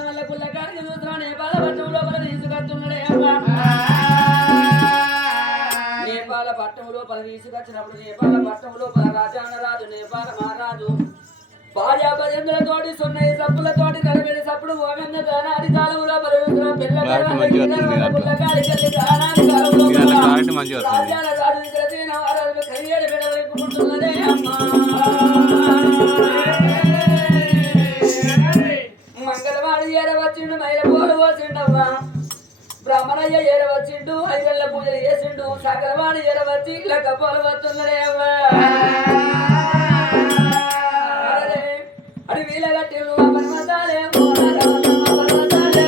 వల్ల కుల్లకాడికి చూస్తున్నాడు నేపాల పట్టం లోపల తీసుకొస్తున్నాడే అమ్మా నేపాల పట్టం లోపల తీసుకొచ్చినప్పుడు నేపాల పట్టం లోపల రాజానరాజు నేపాల మహారాజు భార్యాభర్యందులతోటి సున్నయి సప్పులతోటి నడిపేది సప్పుడు ఓగన్న దానాది కాలంలో మంగళవాడి ఏరవచ్చిండు మైలపోలు పోసిండవ్వా బ్రాహ్మణయ్య ఏరవచ్చిండు ఐగళ్ళ పూజలు చేసిండు సకలవాడి ఏరవచ్చి లెక్క పోలు వస్తున్నాడే అవ్వా అడి వీలగట్టిలు పర్వతాలే పర్వతాలే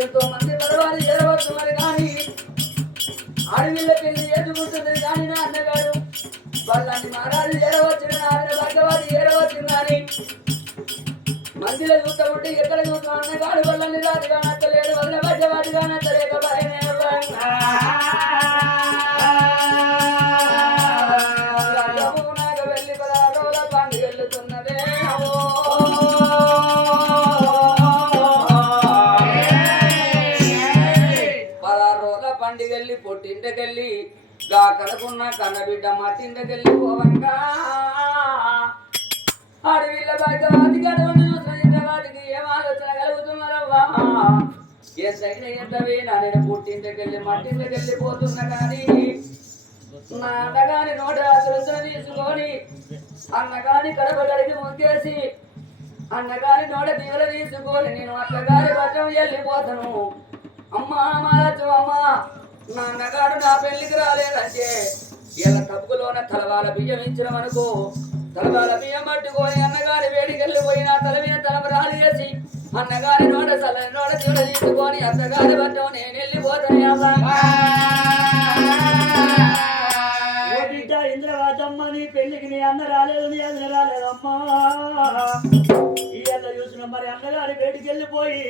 ఎంతో మంది పరవారు ఏరవచ్చు మరి కానీ అడవిలోకి ఏదుకుంటుంది కానీ నా అన్నగారు వాళ్ళని మహారాజు ఏరవచ్చిన ఆయన భగవాది ఏరవచ్చు కానీ మందిలో చూస్తూ ఉంటే ఎక్కడ చూస్తాం అన్నగాడు వాళ్ళని రాజుగా నచ్చలేడు వాళ్ళ భగవాదిగా నచ్చలేక వెళ్ళి పదారోల పండుగ వెళ్తున్నదే పండుగల్లి పొట్టింటకెళ్ళి గా కనుకున్న కన్నబిడ్డ మట్టింటకెళ్ళి పోవంగా అడవిల్ల భగవాది గడవని చూసిన వాటికి ఏం ఆలోచన కలుగుతున్నారవ్వా ఎంతైనా నేను పుట్టింటకెళ్ళి మట్టింటకెళ్ళి పోతున్నా కానీ నా అన్నగాని నోట తులసిన తీసుకొని అన్నగాని కడప గడికి ముగ్గేసి అన్నగాని నోట దీవులు తీసుకొని నేను అత్తగారి పట్టం వెళ్ళిపోతాను అమ్మా మారచ్చు అమ్మా నా అన్నగాడు నా పెళ్లికి రాలేదంటే ఇలా తప్పులోన తలవాల బియ్యం ఇచ్చినాం అనుకో తలవాల బియ్యం పట్టుకొని అన్నగారి వేడికెళ్ళిపోయినా తల మీద తలమరాలు వేసి అన్నగారి నోట చల్లని నోట చూడ తీసుకొని అత్తగారి పట్టం నేను వెళ్ళిపోతాను అమ్మా బిడ్డ ఇంద్రవాదమ్మ నీ పెళ్లికి నీ అన్న రాలేదు నీ అన్న రాలేదమ్మా ఈ అన్న చూసిన మరి అన్నగారి వేడికి వెళ్ళిపోయి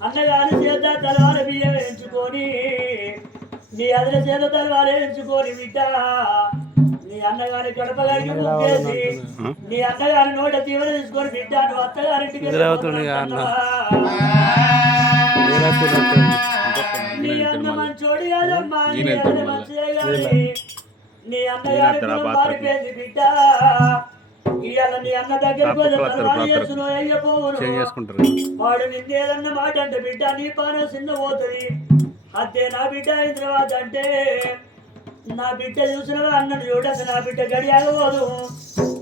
అన్నగారి చేత తలవారి బియ్యం ఎంచుకొని నీ అదిన చేత తలవారి ఎంచుకొని బిడ్డ నీ అన్నగారి గడప గారికి ముక్కేసి నీ అన్నగారి నోట తీవ్ర తీసుకొని బిడ్డ నువ్వు అత్తగారింటికి నీ అన్న మంచోడి కాదమ్మా నీ అన్న మంచిదే కానీ నీ అన్నగారి మారిపోయింది బిడ్డ ఇవాళ నీ అన్న దగ్గరకు వాడు నిన్నేదన్న మాట అంటే బిడ్డ నీ పాన చిన్న పోతుంది అదే నా బిడ్డ అయిన తర్వాత అంటే నా బిడ్డ చూసినవా అన్నను చూడదు నా బిడ్డ గడియాగబోదు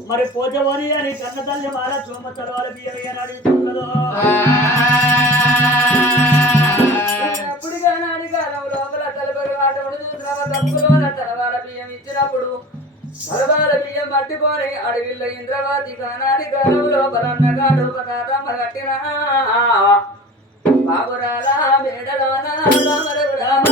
మరి పోతవని అని కన్న తల్లి మారా చోమ తలవాల బియ్యం అడుగుతున్నదో ఎప్పుడుగా నాని కాలం లోపల తలపరి ఆటముడు చూసినవా తప్పులోన తలవాల బియ్యం ఇచ్చినప్పుడు తలవాల బియ్యం పట్టుకొని అడవిలో ఇంద్రవాది కానాడి కాలం లోపల అన్నగాడు పదార్థమ్మ కట్టిన బాబురాల మేడలోన రామ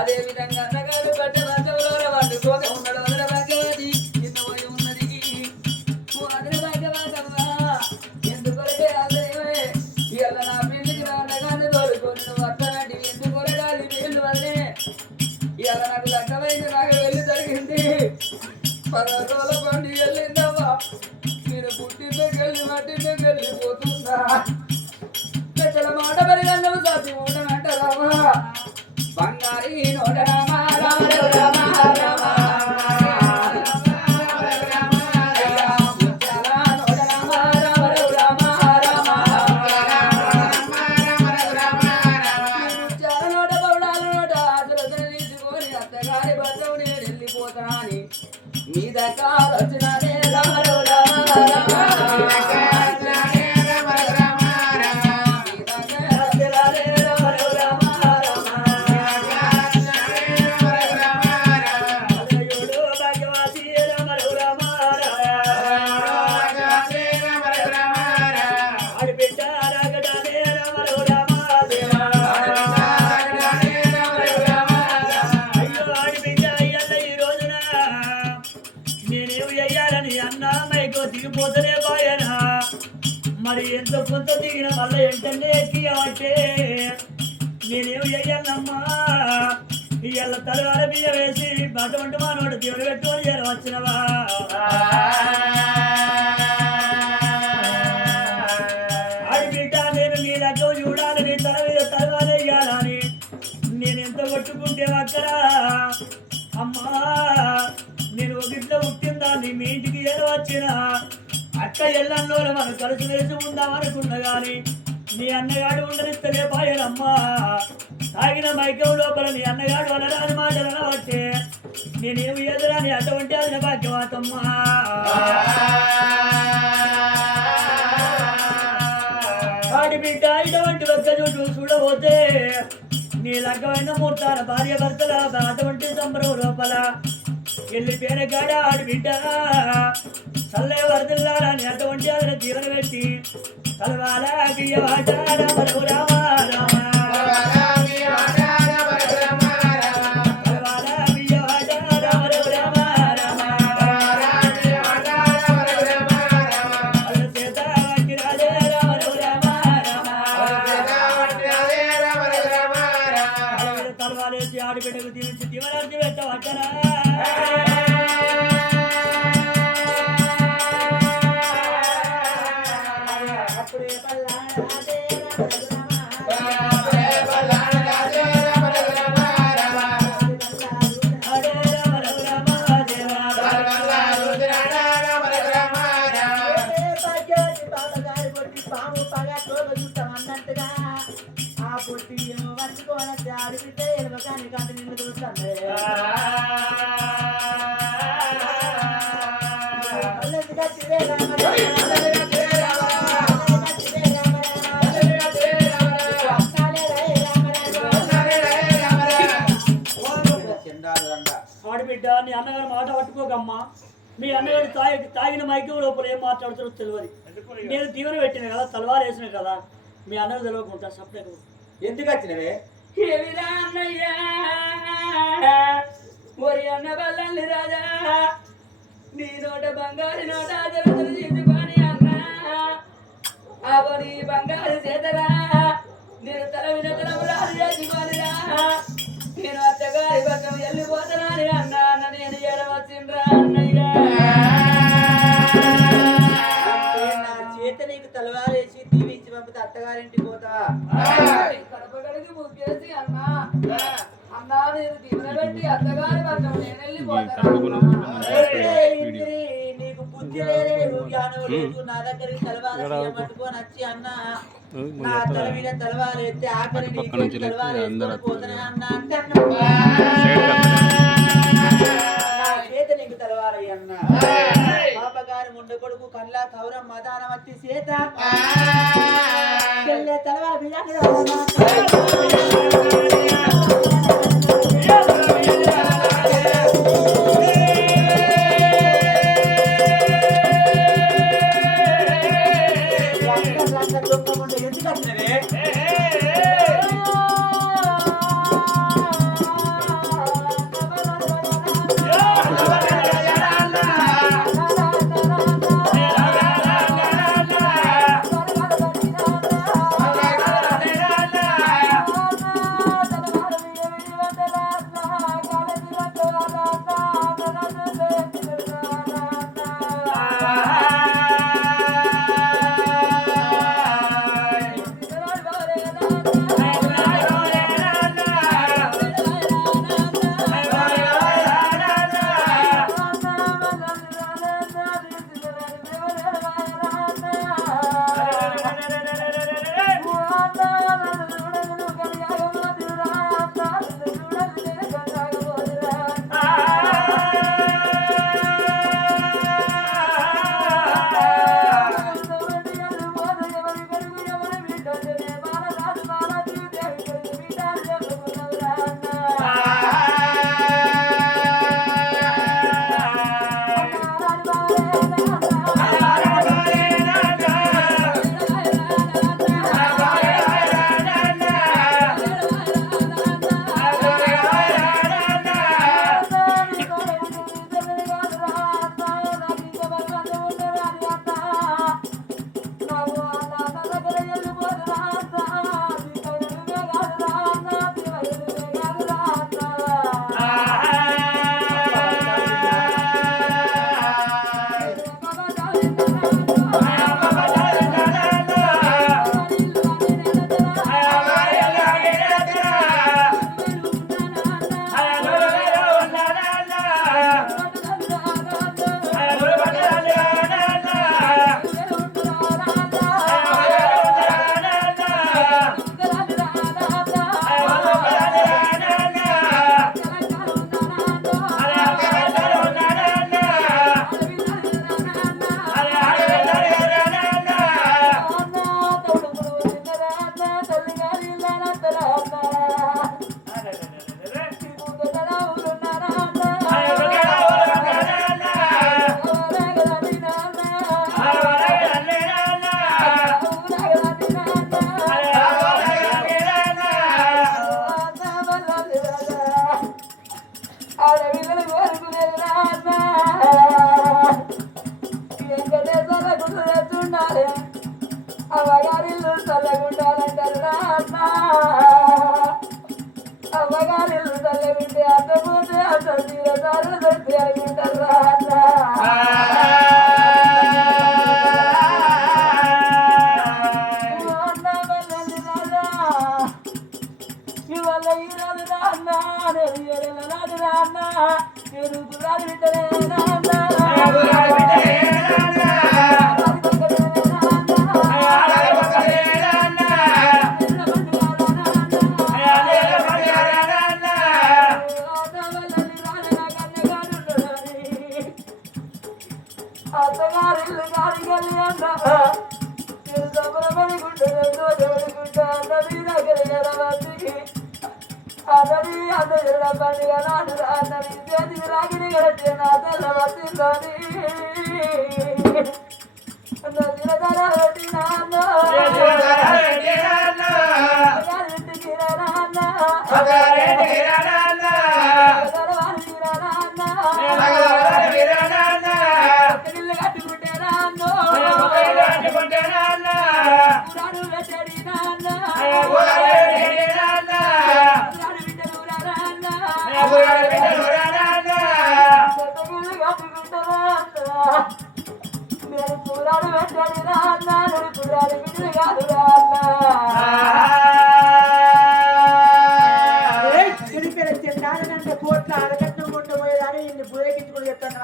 అదే విధంగా అన్నగారు పడ్డ వర్గంలో వండుకోక ఉండడం అదన భాగ్యవతి ఎంత పోయి ఉన్నది అదన భాగ్యవాదమ్మా ఎందుకొరకే ఆదయమే ఇవాళ నా పెళ్లికి నా అన్నగారిని తోలుకొని నువ్వు అత్తనండి ఎందుకొరగాలి పేర్లు వల్లే ఇవాళ నాకు లగ్గమైంది నాకు వెళ్ళి జరిగింది 10 రోజుల పండుగ వెళ్ళిందమ్మా నేను పుట్టిందకెళ్ళి మట్టిందకెళ్ళిపోతుందా పెద్దల మాట పరిగణం సాధ్యం ఉండమంటారామా బంగారీ నోట రామ రామ రామ రామ అత్తగారి భర్తవు నేను వెళ్ళిపోతానని మీ దగ్గర వచ్చినదే రామ రామ దిగిపోతనే బాయనా మరి ఎంత కొంత దిగిన మళ్ళీ వెంటనే ఎక్కియామంటే నేనేమి చెయ్యాలమ్మా ఇవాళ తలవాల బియ్య వేసి అటువంటి మా నోటి దేవుడు పెట్టుకొని వచ్చినవా ఆడిబిడ్డ నేను నీ లగ్గం చూడాలి నీ తల మీద తలవాలు వేయాలని నేను ఎంత కొట్టుకుంటే అక్కరా అమ్మా నేను ఒకటిలో పుట్టిందాన్ని మీ ఇంటికి వచ్చిన అక్క ఎల్లంలో మనం కలిసి వేసి ఉందాం అనుకున్నా గాని నీ అన్నగాడు ఉండనిస్తలే పాయనమ్మా తాగిన మైకం లోపల నీ అన్నగాడు అనరాని మాటలు అనవట్టే నేనేమి ఎదురాని అటువంటి అదిన భాగ్యవాతమ్మా ఆడి బిడ్డ ఇటువంటి ఒక్క చూడు చూడబోతే నీ లగ్గమైన మూర్తాన భార్య భర్తల అటువంటి సంబరం లోపల వెళ్ళిపోయిన కాడ ఆడి బిడ్డ చల్లే వరదల్లారని అటువంటి అదిన జీవన పెట్టి తలవాల బియ్యవాట రామ రామ రామ ఆడిబిడ్డకు దీవించి దీవనార్థి పెట్టవచ్చరా పాము పగా తోలు చూస్తాం అన్నట్టుగా ఆ పొట్టి ఏమో పట్టుకోనొచ్చి ఆడిపితే ఎలవకాని కాదు నిన్ను చూస్తాను బిడ్డ నీ అన్నగారు మాట పట్టుకోకమ్మా. మీ అన్నగారు తాగిన మైకం లోపల ఏం మాట్లాడుతారో తెలియదు. నేను దీవెన పెట్టిన కదా, తలవారు వేసిన కదా, మీ అన్నకు తెలియకుండా సప్లై ఎందుకు వచ్చినవే? ఏమిరా అన్నయ్యా ఒరి అన్న బల్లని రాజా నీ నోట బంగారు నోట జరుగుతుంది తీసుకొని అన్నా అవని బంగారు చేతరా నేను తల వినతరం రాజు చేసుకొనిరా నేను అత్తగారి పక్కన వెళ్ళిపోతున్నాను అన్నా అన్న నేను ఎడవచ్చిండ్రా అన్నయ్యా. నా చేత నీకు తలవారేసి దీవించి పంపితే అత్తగారింటికి పోతావా? కడప కడిగి ముగ్గేసి అన్నా అన్నా నేను తినబెట్టి అత్తగారి పక్కన నేను వెళ్ళిపోతాను. నీకు బుద్ధి లేదు, జ్ఞానం లేదు. నా దగ్గరికి తలవారు పట్టుకొని వచ్చి అన్న నా తల మీద తలవారు ఎత్తే ఆఖరి నీకు తలవారు పోతానే అన్న అంటే నా చేత నీకు తలవారయ్య అన్న. పాపగారి ముండ కొడుకు కల్లా కౌరం మదానమత్తి చేత తలవారు అవ్వగారిల్లు చల్లగుండాలంటారా అన్న అవ్వగారిల్లు చల్లగుంటే అత్తపోతే అత్త తీరతారు దొరికి అనుకుంటారా అన్న ఇవాళ ఈ రోజు రాన్న నేను ఏడల రాజు రాన్న నేను రాజు బిడ్డనే నాన్న అత్తగారిల్లు గారి గల్లి అన్న నేను సబరపడుకుంటున్నా దోచబడుకుంటా అన్న మీ దగ్గర జరవద్ది అతని అందరి పండుగ నాడు అతని చేతికి రాగిని గడిచి నా తెల్ల వచ్చిందని దినదర పెట్టిన ఇంటికి చెప్తానంటే కోట్ల అరగట్టు కొంటూ పోయేదాన్ని ఇన్ని బురేకించుకుని చెప్తాను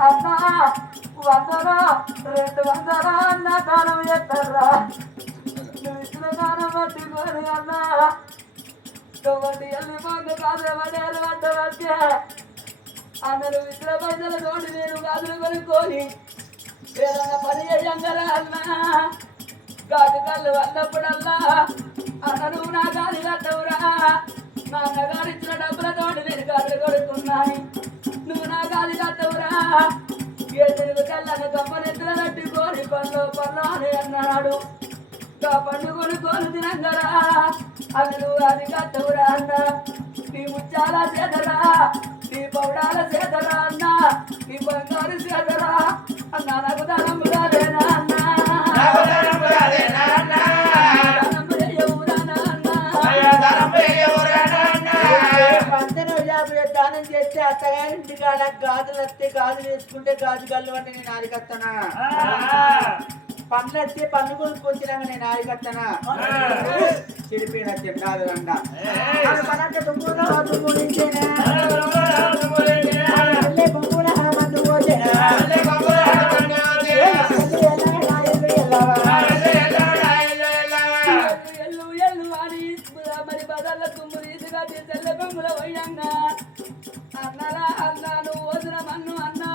అన్నా 100 200 అన్న దానం చేస్తారా నువ్వు ఇచ్చిన దానం పట్టుకొని అన్నా తోటి వెళ్ళిపోతే కాదు పడేరు పడ్డ వచ్చే అన్నలు ఇతర పైసల తోటి నేను గాజులు కొనుక్కొని ఏదన్నా పని చేయంగరా అన్నా గాజు కళ్ళు అన్నప్పుడల్లా అన్న నువ్వు నా గాలి కట్టవురా నా అన్నగారు ఇచ్చిన డబ్బులతోటి నేను గాజులు కొడుకున్నాను నువ్వు నా గాలి కట్టవురా ఏ తెలుగు తెల్లని కమ్మనెత్తుల తట్టుకొని పన్ను అని అన్నాడు పండు కొనుక్కొని తినంగరా అల్లు అది కట్టవురా అన్న నీ ముచ్చాల చేతరా నీ పౌడాల చేతరా అన్న నీ బంగారు చేతరా అన్న నాకు ధనముగా లేనా అన్న దానం చేస్తే అత్తగారింటి కాడ గాజులు వస్తే గాజులు వేసుకుంటే గాజు గల్లు అంటే నేను ఆరికత్తనా పండ్లు వస్తే పండ్లు కొనుక్కొచ్చినాక నేను ఆరికత్తనా చెడిపోయిన చెండాలు రండ మరి బదల్ల తుమ్ము తీసుగా తెల్ల బొమ్మల పోయంగా అన్నలా అన్నా నువ్వు వదిన మన్ను అన్నా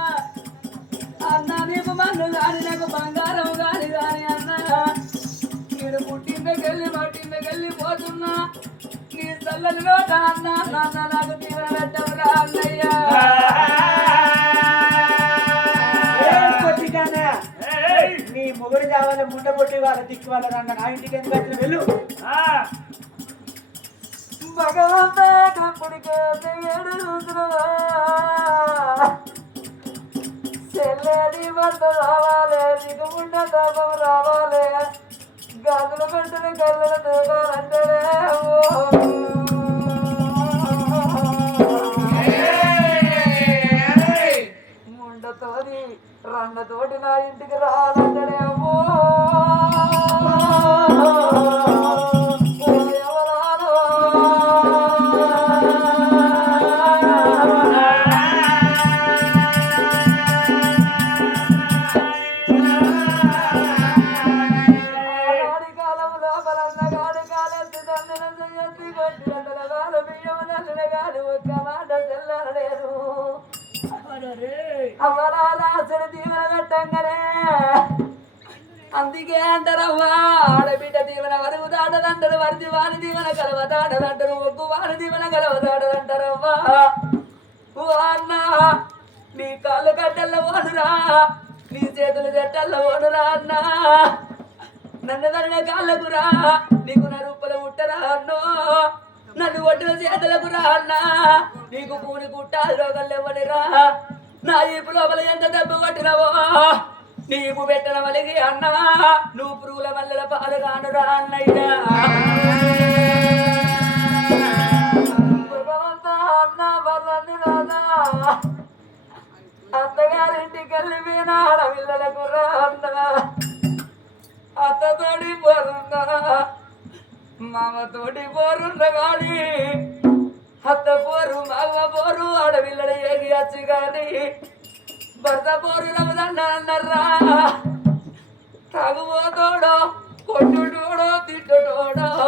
అన్నా నీకు మన్ను కాని నాకు బంగారం కాని అన్నా నేను పుట్టిందకెళ్ళి మట్టిందకెళ్ళి పోతున్నా నీ చల్లని నోట అన్నా నాన్న నాకు తీవ్ర పెట్టవురా అన్నయ్యా నీ మొగుడు కావాలి ముండ పొట్టి వాళ్ళ దిక్కు వాళ్ళ రండి నా ఇంటికి ఎందుకు వచ్చిన వెళ్ళు భగవంతుడికే చెల్లెది వంట రావాలి నీకు ఉండ తపం రావాలి గాజుల పంటలు కళ్ళను తూగాలంటారే ముండతోటి రండతోటి నా ఇంటికి రావాలంటాడే అమ్మో అందుకే అంటారవ్వా ఆడబిడ్డ దీవెన వరకు దాటదంటారు వరిది వాని దీవెన కలవ దాటదంటారు ఒగ్గు వాని దీవెన కలవ దాటదంటారవ్వా ఓ అన్న నీ కాళ్ళు కట్టెల్ల ఓడురా నీ చేతులు చెట్టల్ల ఓడురా అన్నా నన్ను తన కాళ్ళకు రా నీకు నా రూపలు ఉట్టరా అన్నో నన్ను ఒడ్డున చేతులకు రా అన్నా నీకు పూని కుట్టాలి రోగలు ఇవ్వనిరా నా ఈపు లోపల ఎంత దెబ్బ కొట్టినవో నీకు పెట్టిన వలిగి అన్నా నువ్వు పురుగుల మల్లెల పాలు కానురా అన్నయ్యా అన్న బర్రని రాదా అత్తగారింటికి వెళ్ళిపోయినా ఆడపిల్లలకు రా అన్నా అత్తతోటి పోరున్నా మామతోటి పోరున్న గాని అత్త పోరు మామ పోరు ఆడపిల్లలు ఏగి వచ్చి గాని భర్త పోరు రమదన్న అన్నర్రా